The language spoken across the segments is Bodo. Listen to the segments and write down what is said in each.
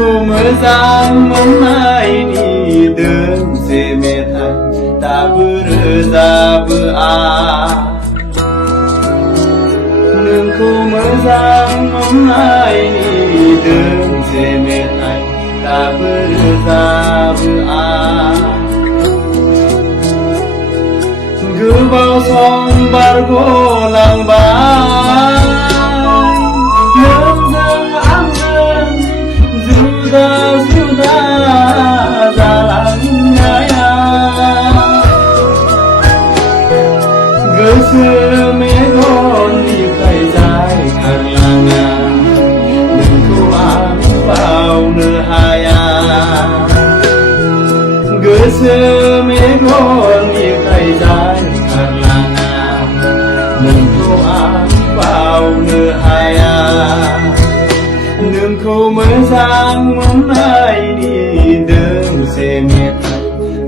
नोंखौ मोजां मोननायनि दोंसे मेथाइ दाबो रोजाबो आं नोंखौ मोजां मोननायनि दोंसे मेथाइ दाबो रोजाबो आं गोबाव सम बारग'लांबाय नोंजों आंजों जुदा जुदा जालांनाया गोसो मेगननिफ्राय जायखारलाङा नोंखौ आं बावनो हाया गोसो मेगननिफ्राय जायखारलाङा नोंखौ आं बावनो हाया नोंखौ मोजां मोननायनि दोंसे मेथाइ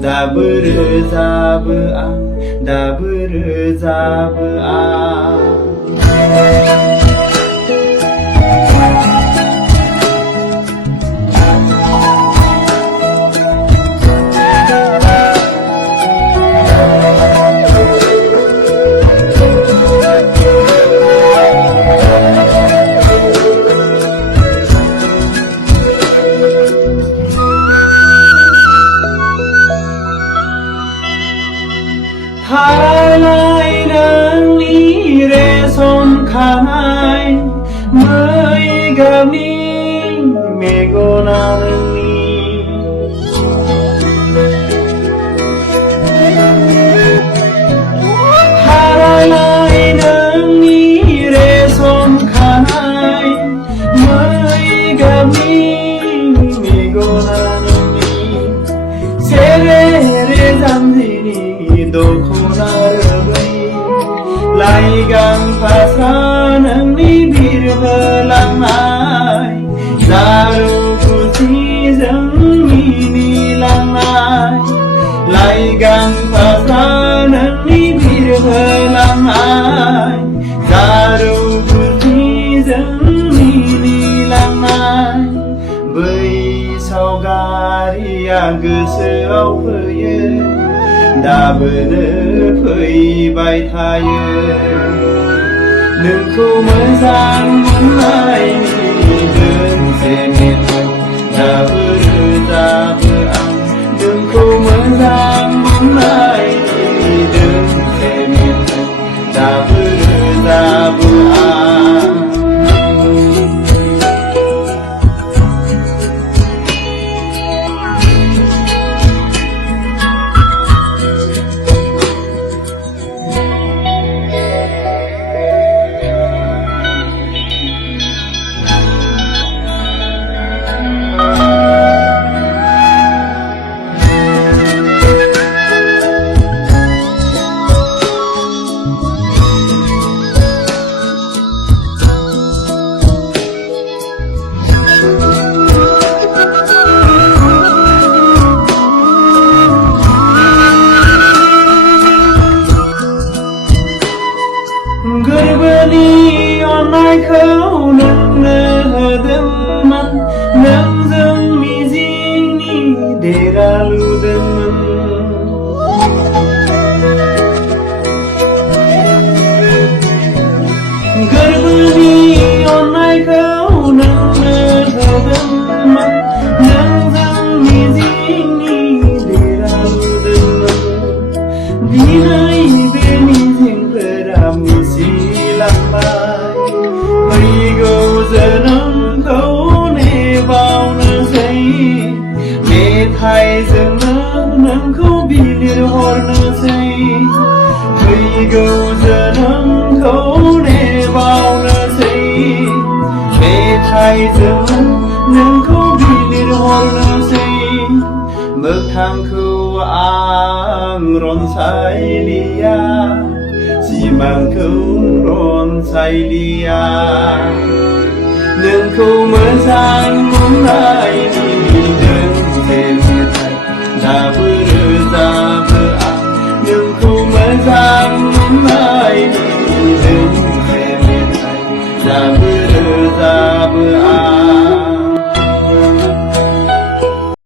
दाबो रोजाबो आं दाबो रोजाबो आं थाराय नोंनि रेसम खानाय मै गाबनि मेगना नोंनि थाराय नोंनि रेसम खानाय मै गाबनि मेगना नोंनि सेरे रे जान्जिनि दख'ना रोबै लाइगां फास्रा नोंनि बिरबोलांनाय जारौ गुजिजों मिनिलांनाय लाइगां फास्रा नोंनि बिरबोलांनाय जारौ गुजिजों मिनिलांनाय बै सावगारिया गोसोआव फैयो दाबोनो फैबाय थायो नोंखौ मोजां मोननायनि दोंसे मेथाइ दाबो रोजाबो आं नोंखौ मोजां मोननायनि दोंसे मेथाइ दाबो रोजाबो आं गोरबोनि अननायखौ नोंनो होदोंमोन नोंजों मिजिंनि देरा लुदोंमोन गोरबोनि अननायखौ नोंनो होदोंमोन नोंजों मिजिंनि देरा लुदोंमोन दिनै बे मिजिंफोरा मुसिलांबाय फैगौ जोनोमखौ नेबावनोसै मेथाइजोंनो नोंखौ बिलिरहरनोसै फैगौ जोनोमखौ नेबावनोसै मेथाइजों नोंखौ बिलिरहरनोसै मोगथांखौ आं रनसायलिया सिमांखौ रनसायलिया नोंखौ मोजां मोनना